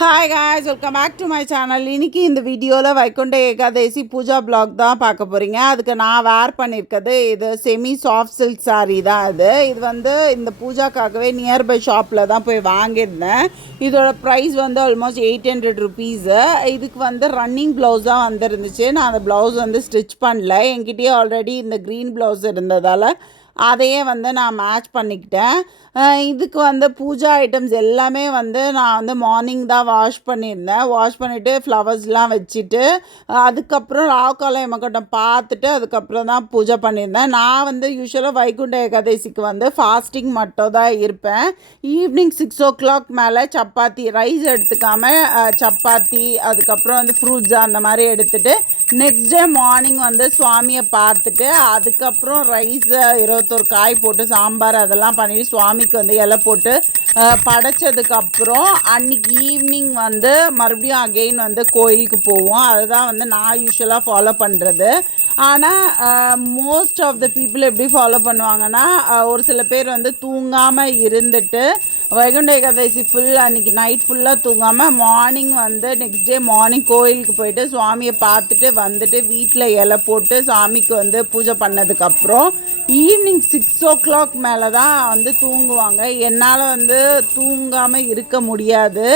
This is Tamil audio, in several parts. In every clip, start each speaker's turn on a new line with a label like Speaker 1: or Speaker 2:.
Speaker 1: Hi guys welcome back to my channel இன்னைக்கு இந்த வீடியோவில் வைகுண்ட ஏகாதேசி பூஜா பிளாக் தான் பார்க்க போகிறீங்க அதுக்கு நான் வேர் பண்ணியிருக்கிறது இது செமி சாஃப்ட் சில்க் சாரீ தான் இது. இது வந்து இந்த பூஜாக்காகவே நியர்பை ஷாப்பில் தான் போய் வாங்கியிருந்தேன். இதோட ப்ரைஸ் வந்து ஆல்மோஸ்ட் எயிட் ஹண்ட்ரட் ருபீஸு இதுக்கு வந்து ரன்னிங் ப்ளவுஸ் தான் வந்துருந்துச்சு. நான் அந்த ப்ளவுஸ் வந்து ஸ்டிச் பண்ணல. என்கிட்டயே ஆல்ரெடி இந்த க்ரீன் ப்ளவுஸ் இருந்ததால் அதையே வந்து நான் மேட்ச் பண்ணிக்கிட்டேன். இதுக்கு வந்து பூஜா ஐட்டம்ஸ் எல்லாமே வந்து நான் வந்து மார்னிங் தான் வாஷ் பண்ணியிருந்தேன். வாஷ் பண்ணிவிட்டு ஃப்ளவர்ஸ்லாம் வச்சுட்டு அதுக்கப்புறம் ராவுகாலம் எமக்கட்டம் பார்த்துட்டு அதுக்கப்புறம் தான் பூஜை பண்ணியிருந்தேன். நான் வந்து யூஸ்வலாக வைகுண்ட ஏகாதசிக்கு வந்து ஃபாஸ்டிங் மட்டும் தான் இருப்பேன். ஈவினிங் சிக்ஸ் ஓ கிளாக் மேலே சப்பாத்தி ரைஸ் எடுத்துக்காமல் சப்பாத்தி அதுக்கப்புறம் வந்து ஃப்ரூட்ஸ் அந்த மாதிரி எடுத்துட்டு நெக்ஸ்ட் டே மார்னிங் வந்து சுவாமியை பார்த்துட்டு அதுக்கப்புறம் ரைஸ் இருபத்தொரு காய் போட்டு சாம்பார் அதெல்லாம் பண்ணி சுவாமிக்கு வந்து இலை போட்டு படைச்சதுக்கப்புறம் அன்னைக்கு ஈவினிங் வந்து மறுபடியும் அகெயின் வந்து கோயிலுக்கு போவோம். அதுதான் வந்து நான் யூஸ்வலாக ஃபாலோ பண்ணுறது ஆனால் மோஸ்ட் ஆஃப் த பீப்புள் எப்படி ஃபாலோ பண்ணுவாங்கன்னா ஒரு சில பேர் வந்து தூங்காமல் இருந்துட்டு வைகுண்ட ஏகாதசி ஃபுல் அன்னைக்கு நைட் ஃபுல்லாக தூங்காமல் மார்னிங் வந்து நெக்ஸ்ட் டே மார்னிங் கோயிலுக்கு போயிட்டு சுவாமியை பார்த்துட்டு வந்துட்டு வீட்டில் இலை போட்டு சாமிக்கு வந்து பூஜை பண்ணதுக்கப்புறம் ஈவினிங் சிக்ஸ் ஓ கிளாக் மேலே தான் வந்து தூங்குவாங்க. என்னால் வந்து தூங்காமல் இருக்க முடியாது.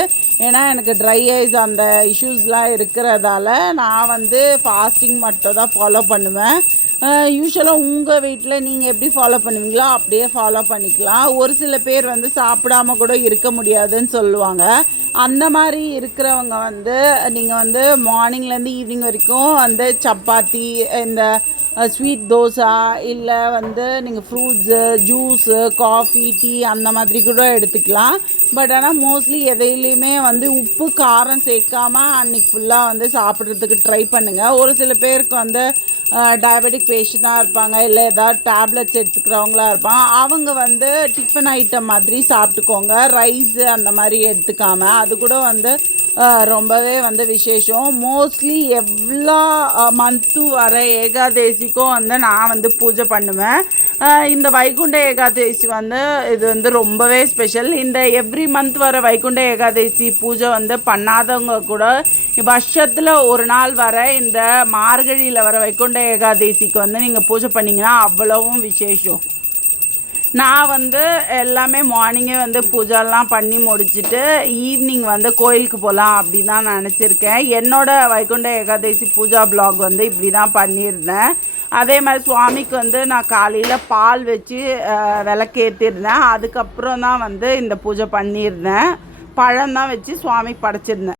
Speaker 1: ஏன்னா எனக்கு ட்ரை ஐஸ் அந்த இஷ்யூஸ்லாம் இருக்கிறதால நான் வந்து ஃபாஸ்டிங் மட்டும் தான் ஃபாலோ பண்ணுவேன். யூஸ்வலாக உங்கள் வீட்டில் நீங்கள் எப்படி ஃபாலோ பண்ணுவீங்களோ அப்படியே ஃபாலோ பண்ணிக்கலாம். ஒரு சில பேர் வந்து சாப்பிடாம கூட இருக்க முடியாதுன்னு சொல்லுவாங்க. அந்த மாதிரி இருக்கிறவங்க வந்து நீங்கள் வந்து மார்னிங்லேருந்து ஈவினிங் வரைக்கும் வந்து சப்பாத்தி இந்த ஸ்வீட் தோசை இல்லை வந்து நீங்கள் ஃப்ரூட்ஸு ஜூஸு காஃபி டீ அந்த மாதிரி கூட எடுத்துக்கலாம். பட் ஆனால் மோஸ்ட்லி எதையிலையுமே வந்து உப்பு காரம் சேர்க்காமல் அன்றைக்கி ஃபுல்லாக வந்து சாப்பிட்றதுக்கு ட்ரை பண்ணுங்கள் ஒரு சில பேருக்கு வந்து டயபெட்டிக் பேஷண்ட்டாக இருப்பாங்க இல்லை ஏதாவது டேப்லெட்ஸ் எடுத்துக்கிறவங்களா இருப்பாங்க. அவங்க வந்து டிஃபன் ஐட்டம் மாதிரி சாப்பிட்டுக்கோங்க. ரைஸு அந்த மாதிரி எடுத்துக்காமல் அது கூட வந்து ரொம்பவே வந்து விசேஷம். மோஸ்ட்லி எவ்வளோ மந்த்து வர ஏகாதேசிக்கும் வந்து நான் வந்து பூஜை பண்ணுவேன். இந்த வைகுண்ட ஏகாதசி வந்து இது வந்து ரொம்பவே ஸ்பெஷல் இந்த எவ்ரி மந்த் வர வைகுண்ட ஏகாதசி பூஜை வந்து பண்ணாதவங்க கூட வருஷத்தில் ஒரு நாள் வர இந்த மார்கழியில் வர வைகுண்ட ஏகாதசிக்கு வந்து நீங்கள் பூஜை பண்ணிங்கன்னா அவ்வளவும் விசேஷம். நான் வந்து எல்லாமே மார்னிங்கே வந்து பூஜைலாம் பண்ணி முடிச்சுட்டு ஈவினிங் வந்து கோயிலுக்கு போகலாம் அப்படி தான் நினச்சிருக்கேன். என்னோட வைகுண்ட ஏகாதசி பூஜா பிளாக் வந்து இப்படி தான் பண்ணியிருந்தேன். அதே மாதிரி சுவாமிக்கு வந்து நான் காலையில் பால் வச்சு விளக்கேற்றிருந்தேன் அதுக்கப்புறம் தான் வந்து இந்த பூஜை பண்ணியிருந்தேன். பழம் தான் வச்சு சுவாமிக்கு படைச்சிருந்தேன்.